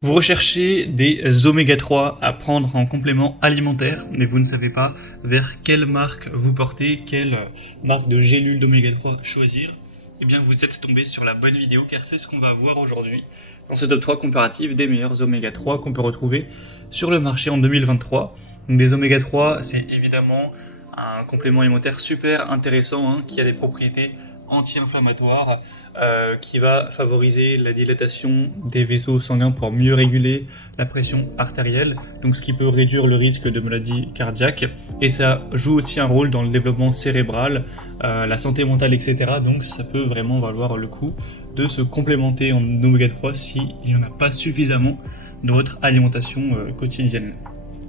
Vous recherchez des oméga 3 à prendre en complément alimentaire, mais vous ne savez pas vers quelle marque vous portez, quelle marque de gélule d'oméga 3 choisir. Eh bien, vous êtes tombé sur la bonne vidéo car c'est ce qu'on va voir aujourd'hui dans ce top 3 comparatif des meilleurs oméga 3 qu'on peut retrouver sur le marché en 2023. Donc, les oméga 3, c'est évidemment un complément alimentaire super intéressant qui a des propriétés anti-inflammatoire qui va favoriser la dilatation des vaisseaux sanguins pour mieux réguler la pression artérielle, donc ce qui peut réduire le risque de maladie cardiaque, et ça joue aussi un rôle dans le développement cérébral, la santé mentale, etc. Donc ça peut vraiment valoir le coup de se complémenter en oméga 3 s'il n'y en a pas suffisamment dans votre alimentation quotidienne.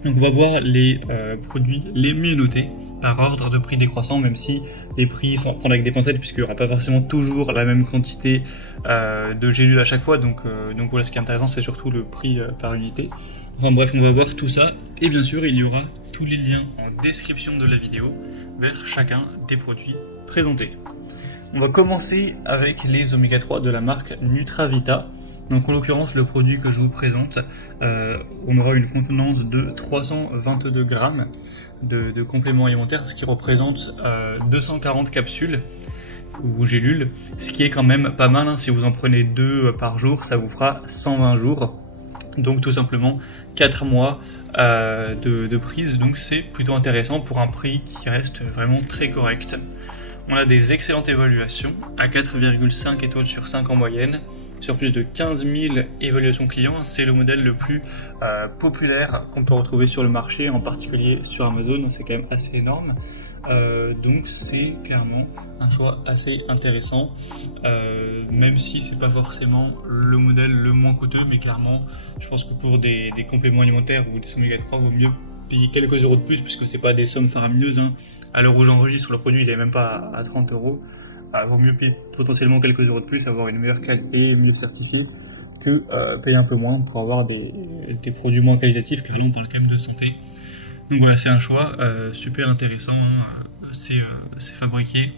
Donc on va voir les produits les mieux notés par ordre de prix décroissant, même si les prix sont à prendre avec des pincettes puisqu'il n'y aura pas forcément toujours la même quantité de gélules à chaque fois, donc voilà, ce qui est intéressant c'est surtout le prix par unité. Enfin bref, on va voir tout ça, et bien sûr il y aura tous les liens en description de la vidéo vers chacun des produits présentés. On va commencer avec les oméga 3 de la marque Nutravita. Donc en l'occurrence, le produit que je vous présente, on aura une contenance de 322 grammes de compléments alimentaires, ce qui représente 240 capsules ou gélules, ce qui est quand même pas mal. Si vous en prenez 2 par jour, ça vous fera 120 jours. Donc tout simplement 4 mois de prise, donc c'est plutôt intéressant pour un prix qui reste vraiment très correct. On a des excellentes évaluations, à 4,5 étoiles sur 5 en moyenne, sur plus de 15 000 évaluations clients. C'est le modèle le plus populaire qu'on peut retrouver sur le marché, en particulier sur Amazon, c'est quand même assez énorme. Donc c'est clairement un choix assez intéressant, même si c'est pas forcément le modèle le moins coûteux, mais clairement je pense que pour des compléments alimentaires ou des oméga 3, vaut mieux payer quelques euros de plus, puisque c'est pas des sommes faramineuses. À l'heure où j'enregistre, le produit il n'est même pas à 30 euros. Vaut mieux payer potentiellement quelques euros de plus, avoir une meilleure qualité, mieux certifiée, que payer un peu moins pour avoir des produits moins qualitatifs, car là on parle quand même de santé. Donc voilà, c'est un choix super intéressant. C'est fabriqué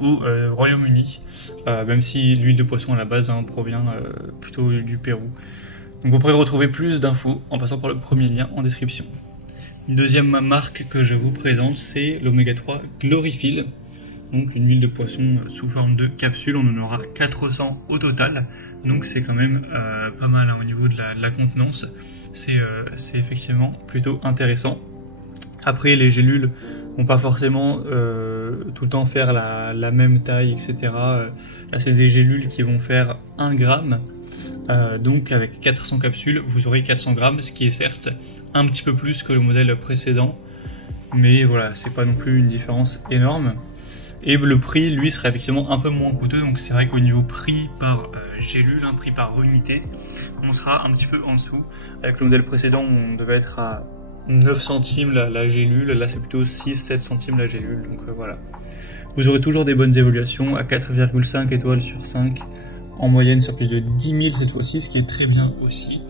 au Royaume-Uni, même si l'huile de poisson à la base provient plutôt du Pérou. Donc vous pourrez retrouver plus d'infos en passant par le premier lien en description. Une deuxième marque que je vous présente, c'est l'oméga 3 Glorifil. Donc une huile de poisson sous forme de capsule, on en aura 400 au total, donc c'est quand même pas mal au niveau de la contenance, c'est effectivement plutôt intéressant. Après, les gélules vont pas forcément tout le temps faire la même taille, etc. Là c'est des gélules qui vont faire 1 gramme, donc avec 400 capsules, vous aurez 400 grammes, ce qui est certes un petit peu plus que le modèle précédent, mais voilà, c'est pas non plus une différence énorme. Et le prix, lui, serait effectivement un peu moins coûteux, donc c'est vrai qu'au niveau prix par gélule, prix par unité, on sera un petit peu en dessous. Avec le modèle précédent, on devait être à 9 centimes la gélule, là c'est plutôt 6-7 centimes la gélule, donc voilà. Vous aurez toujours des bonnes évaluations, à 4,5 étoiles sur 5, en moyenne sur plus de 10 000 cette fois-ci, ce qui est très bien aussi.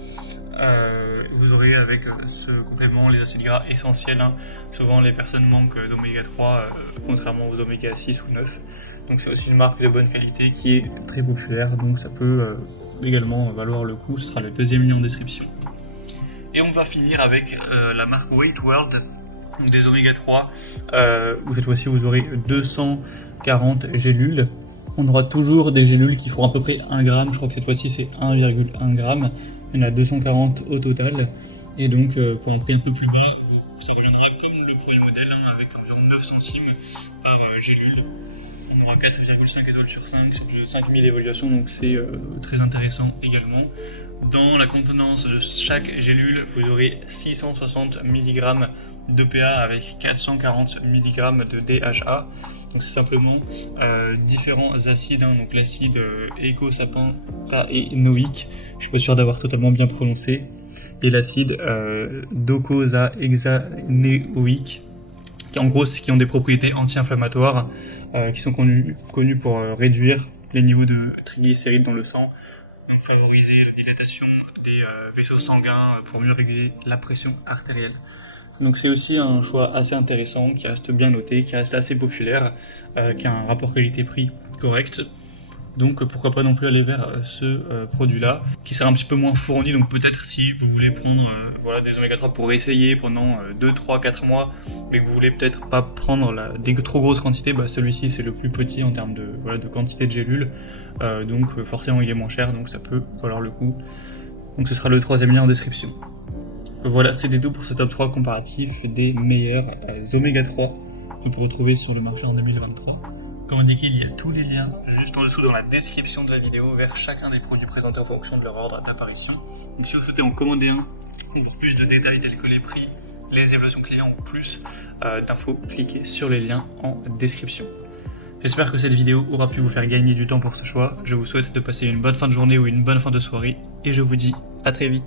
Vous aurez avec ce complément les acides gras essentiels. Souvent les personnes manquent d'oméga 3, contrairement aux oméga 6 ou 9. Donc c'est aussi une marque de bonne qualité qui est très populaire, donc ça peut également valoir le coup. Ce sera le deuxième lien en description. Et on va finir avec la marque Weight World, donc des oméga 3, où cette fois-ci vous aurez 240 gélules. On aura toujours des gélules qui feront à peu près 1 gramme, je crois que cette fois-ci c'est 1,1 gramme. Il y en a 240 au total, et donc pour un prix un peu plus bas, ça reviendra comme le premier modèle, avec environ 9 centimes par gélule. On aura 4,5 étoiles sur 5, sur plus de 5000 évaluations, donc c'est très intéressant également. Dans la contenance de chaque gélule, vous aurez 660 mg d'EPA avec 440 mg de DHA. Donc c'est simplement différents acides, donc l'acide eicosapentaénoïque, je suis pas sûr d'avoir totalement bien prononcé, et l'acide docosahexaénoïque, qui en gros qui ont des propriétés anti-inflammatoires, qui sont connus pour réduire les niveaux de triglycérides dans le sang, donc favoriser la dilatation des vaisseaux sanguins pour mieux réguler la pression artérielle. Donc c'est aussi un choix assez intéressant, qui reste bien noté, qui reste assez populaire, qui a un rapport qualité-prix correct. Donc pourquoi pas non plus aller vers ce produit-là, qui sera un petit peu moins fourni. Donc peut-être si vous voulez prendre des oméga 3 pour essayer pendant 2, 3, 4 mois, mais que vous voulez peut-être pas prendre des trop grosses quantités, celui-ci c'est le plus petit en termes de quantité de gélules. Donc forcément il est moins cher, donc ça peut valoir le coup. Donc ce sera le troisième lien en description. Voilà, c'était tout pour ce top 3 comparatif des meilleurs oméga 3 que vous pouvez retrouver sur le marché en 2023. Comme indiqué, il y a tous les liens juste en dessous dans la description de la vidéo vers chacun des produits présentés en fonction de leur ordre d'apparition. Donc si vous souhaitez en commander un pour plus de détails tels que les prix, les évaluations clients ou plus d'infos, cliquez sur les liens en description. J'espère que cette vidéo aura pu vous faire gagner du temps pour ce choix. Je vous souhaite de passer une bonne fin de journée ou une bonne fin de soirée et je vous dis à très vite.